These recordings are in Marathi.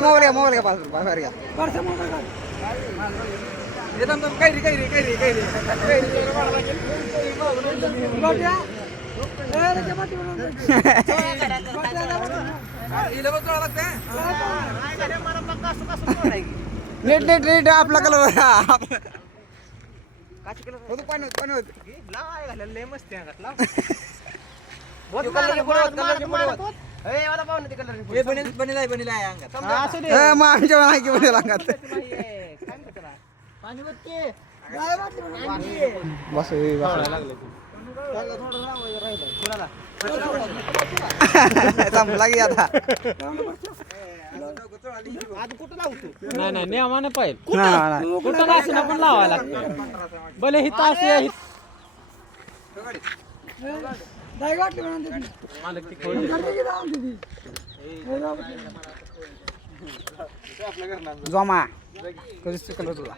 मोबाईल घ्या बाहेर घ्या नीट नीट नीट आपला कलर संपला की आता नाही नाही नियमाने पाहिजे कुठं असं पण लावायला लागतं भले हित असे जमा कधीच कलर तुला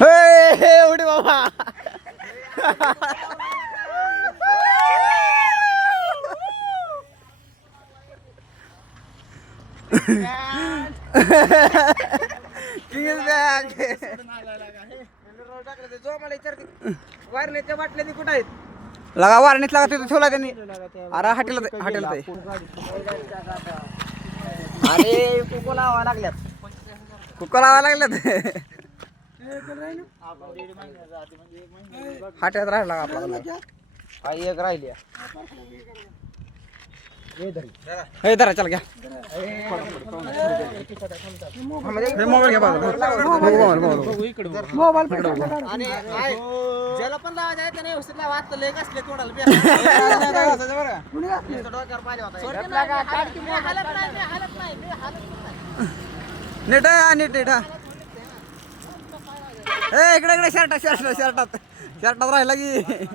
एवढे बाबा वारण्याच्या बाटल्या कुठं आहेत लगा वारणीत लागा तिथे ठेवला त्यांनी अरे हॉटेल हॉटेल अरे कुको लावा लागल्यात कुकर लावा लागल्यात हॉटेल राहिला आपला एक राहिली हे धरा चल घ्या मोबाईल घ्या मोबाईल आणि ज्याला पण लावायचं आहे त्याने व्यवस्थित लावा आता लेख असले तोडाला नीट नीट नीट इकडे इकडे शर्टात राहिला की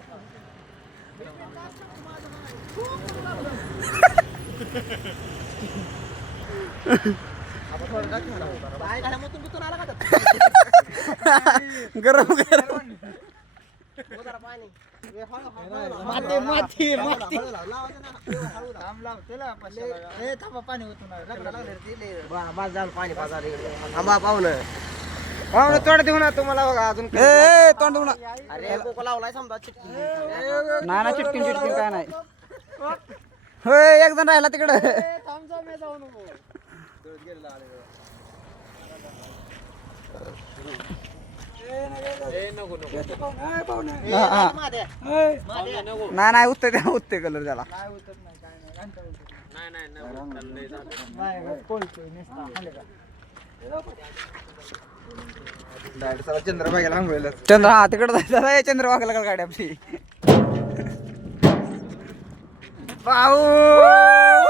गरम गरम तोड देऊ ना तुम्हाला बघा अजून तोंड देऊ ना अरे कोको लावलाय समजा नाही ना चिटकिन काय नाही होय एक जण राहिला तिकडे नाही उत्ते कलर त्याला चंद्र हा तिकडे जायचं चंद्रभागेला गाडी आपली पाऊ